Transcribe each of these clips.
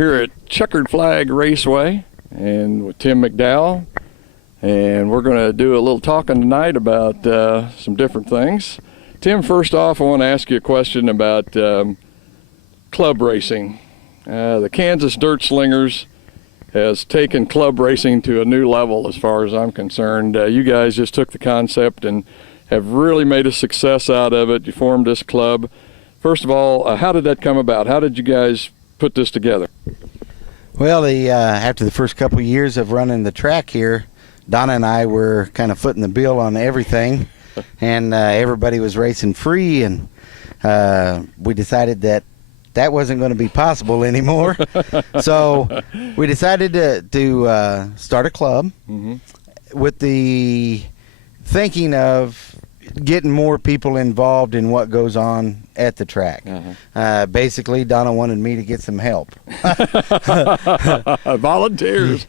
Here at Checkered Flag Raceway and with Tim McDowell, and we're going to do a little talking tonight about some different things. Tim, first off, I want to ask you a question about club racing. The Kansas Dirt Slingers has taken club racing to a new level as far as I'm concerned. You guys just took the concept and have really made a success out of it. You formed this club. First of all, how did that come about? How did you guys put this together? Well, after the first couple of years of running the track here, Donna and I were kind of footing the bill on everything, and everybody was racing free, and we decided that wasn't going to be possible anymore. So we decided to start a club with the thinking of getting more people involved in what goes on at the track. Basically, Donna wanted me to get some help. Volunteers.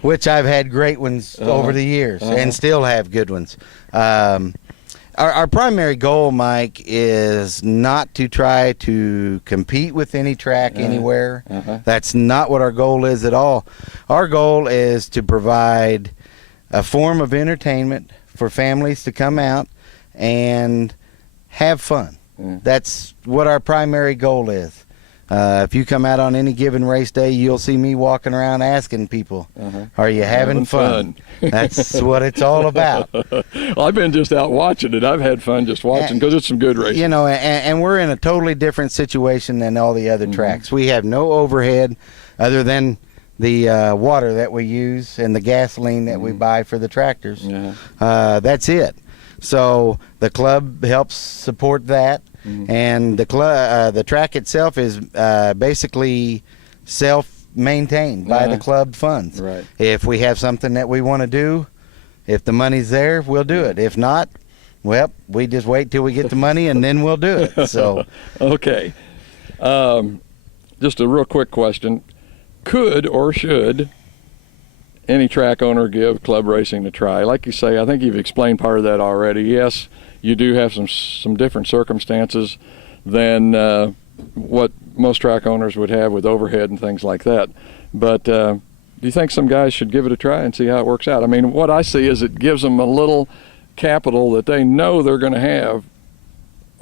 Which I've had great ones over the years and still have good ones. Our primary goal, Mike, is not to try to compete with any track anywhere. That's not what our goal is at all. Our goal is to provide a form of entertainment for families to come out and have fun. That's what our primary goal is. If you come out on any given race day, you'll see me walking around asking people, are you having fun? That's what it's all about. Well, I've been just out watching it. I've had fun just watching because it's some good racing. You know, and we're in a totally different situation than all the other tracks. We have no overhead other than the water that we use and the gasoline that we buy for the tractors. That's it. So the club helps support that, and the track itself is basically self-maintained by the club funds. If we have something that we want to do, if the money's there, we'll do it. If not, well, we just wait till we get the money and then we'll do it. So okay. Just a real quick question. Could or should any track owner give club racing a try? Like you say, I think you've explained part of that already. Yes, you do have some different circumstances than what most track owners would have with overhead and things like that. But do you think some guys should give it a try and see how it works out? I mean, what I see is it gives them a little capital that they know they're going to have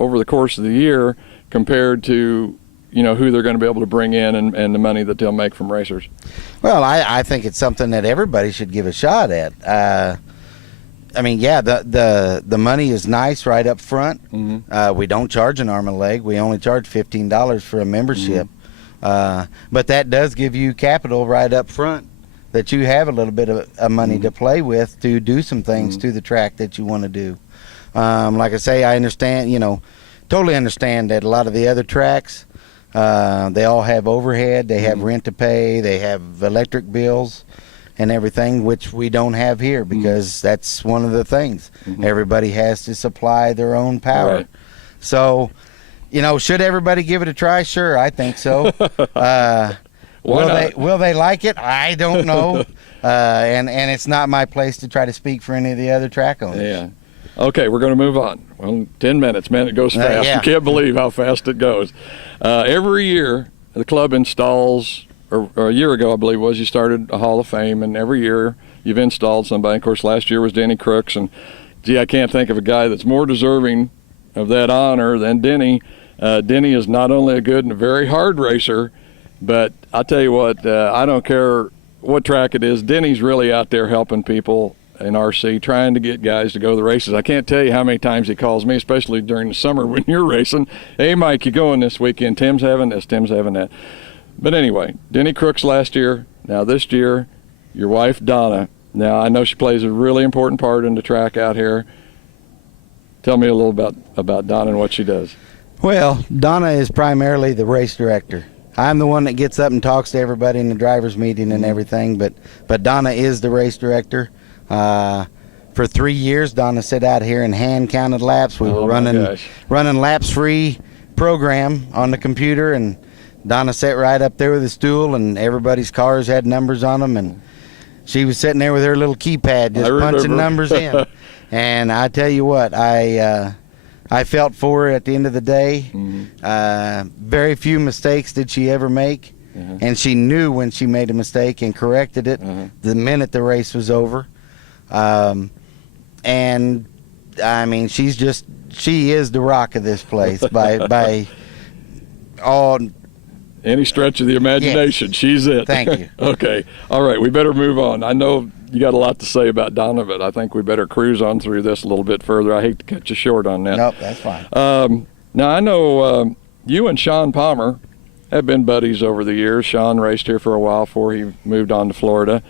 over the course of the year compared to who they're going to be able to bring in and the money that they'll make from racers. Well, I think it's something that everybody should give a shot at. I mean, yeah, the money is nice right up front. We don't charge an arm and a leg. We only charge $15 for a membership. But that does give you capital right up front that you have a little bit of money to play with to do some things to the track that you want to do. Like I say, I understand, totally understand that a lot of the other tracks, they all have overhead, they have rent to pay, they have electric bills and everything, which we don't have here because that's one of the things. Everybody has to supply their own power. So, should everybody give it a try? Sure, I think so. Will they like it? I don't know. And it's not my place to try to speak for any of the other track owners. Yeah. Okay, we're going to move on. Well, 10 minutes, man, it goes fast. You can't believe how fast it goes. Every year, the club installs, or a year ago, I believe it was, you started a Hall of Fame, and every year you've installed somebody. Of course, last year was Denny Crooks, and gee, I can't think of a guy that's more deserving of that honor than Denny. Denny is not only a good and a very hard racer, but I'll tell you what, I don't care what track it is, Denny's really out there helping people in RC, trying to get guys to go to the races. I can't tell you how many times he calls me, especially during the summer when you're racing. Hey, Mike, you going this weekend? Tim's having this, Tim's having that. But anyway, Denny Crooks last year. Now this year, your wife, Donna. Now, I know she plays a really important part in the track out here. Tell me a little about Donna and what she does. Well, Donna is primarily the race director. I'm the one that gets up and talks to everybody in the driver's meeting and everything, but Donna is the race director. For 3 years, Donna sat out here and hand counted laps. We were running laps free program on the computer, and Donna sat right up there with a stool, and everybody's cars had numbers on them, and she was sitting there with her little keypad just punching numbers in. And I tell you what, I felt for her at the end of the day. Very few mistakes did she ever make. and she knew when she made a mistake and corrected it the minute the race was over. And I mean, she is the rock of this place by all any stretch of the imagination. Yes. She's it. Thank you. Okay. All right. We better move on. I know you got a lot to say about Donna, but I think we better cruise on through this a little bit further. I hate to cut you short on that. Nope, that's fine. Now, I know you and Sean Palmer have been buddies over the years. Sean raced here for a while before he moved on to Florida.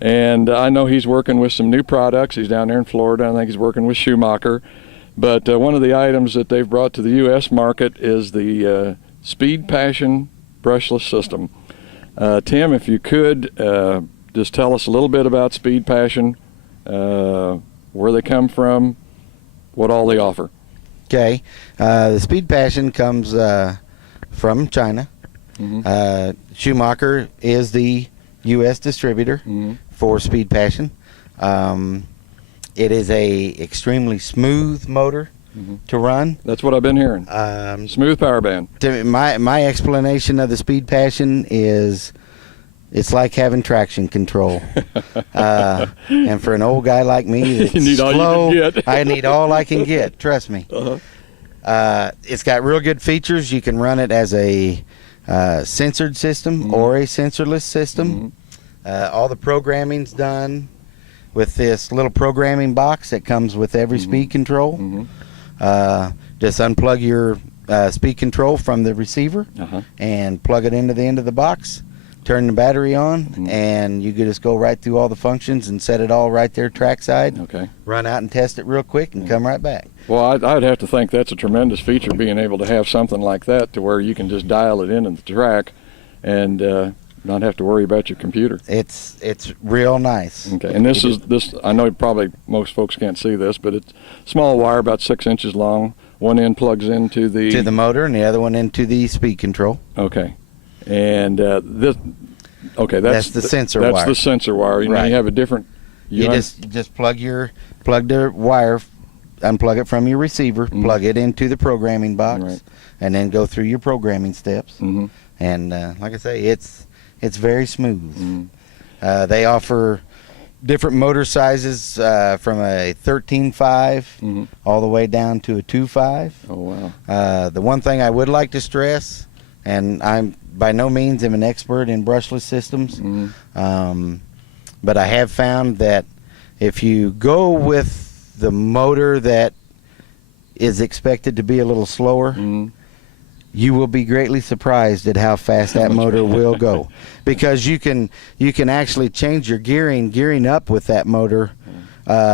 And I know he's working with some new products. He's down there in Florida. I think he's working with Schumacher. But one of the items that they've brought to the U.S. market is the Speed Passion brushless system. Tim, if you could just tell us a little bit about Speed Passion, where they come from, what all they offer. Okay. The Speed Passion comes from China. Schumacher is the U.S. distributor for Speed Passion. It is a extremely smooth motor to run. That's what I've been hearing. Smooth power band. My explanation of the Speed Passion is it's like having traction control. And for an old guy like me that's you need slow, all you can get. I need all I can get, trust me. It's got real good features. You can run it as a sensored system or a sensorless system. All the programming's done with this little programming box that comes with every speed control. Just unplug your speed control from the receiver and plug it into the end of the box, turn the battery on, and you could just go right through all the functions and set it all right there trackside. Okay. Run out and test it real quick and come right back. Well, I'd have to think that's a tremendous feature, being able to have something like that to where you can just dial it into the track and not have to worry about your computer. It's real nice. Okay, and this I know probably most folks can't see this, but it's small wire about 6 inches long. One end plugs into the motor and the other one into the speed control. Okay, and that's the sensor wire. That's the sensor wire. You have a different. You just plug the wire, unplug it from your receiver, plug it into the programming box, and then go through your programming steps. And like I say, it's very smooth. They offer different motor sizes from a 13.5 all the way down to a 2.5. Oh, wow. The one thing I would like to stress, and I'm by no means am an expert in brushless systems, but I have found that if you go with the motor that is expected to be a little slower, you will be greatly surprised at how fast that motor will go, because you can actually change your gearing up with that motor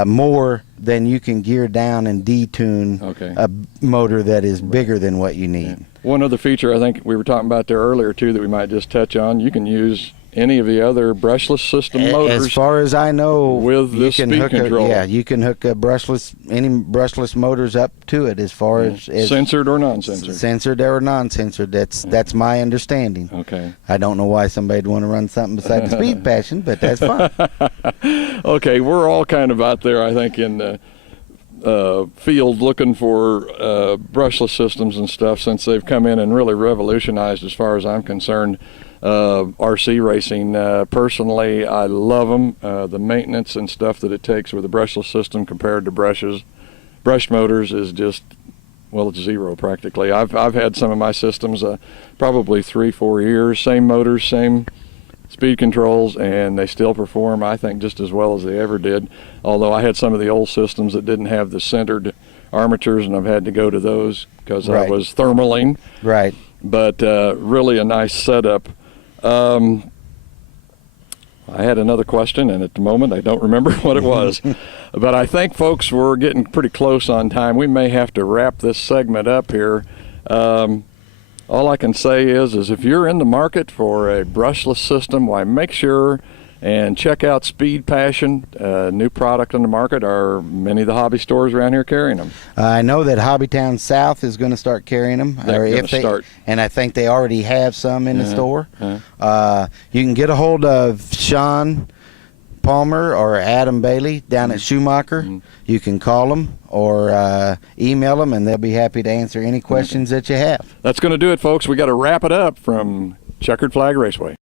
more than you can gear down and detune a motor that is bigger than what you need. One other feature I think we were talking about there earlier too that we might just touch on, you can use any of the other brushless system motors. As far as I know, with the speed control. You can hook any brushless motors up to it, as far as censored or non-censored. Censored or non-censored. That's my understanding. Okay. I don't know why somebody'd want to run something beside the Speed Passion, but that's fine. Okay, we're all kind of out there, I think, in the field looking for brushless systems and stuff, since they've come in and really revolutionized, as far as I'm concerned, RC racing. Personally, I love them. The maintenance and stuff that it takes with a brushless system compared to brush motors is just, well, it's zero practically. I've had some of my systems probably 3-4 years, same motors, same speed controls, and they still perform, I think, just as well as they ever did. Although I had some of the old systems that didn't have the centered armatures, and I've had to go to those because I was thermaling. Right. But really a nice setup. I had another question, and at the moment I don't remember what it was. But I think, folks, we're getting pretty close on time. We may have to wrap this segment up here. All I can say is if you're in the market for a brushless system, why, make sure and check out Speed Passion. New product on the market. Are many of the hobby stores around here carrying them? I know that Hobbytown South is going to start carrying them. And I think they already have some in the store. You can get a hold of Sean Palmer or Adam Bailey down at Schumacher. You can call them or email them, and they'll be happy to answer any questions that you have. That's going to do it, folks. We got to wrap it up. From Checkered Flag Raceway.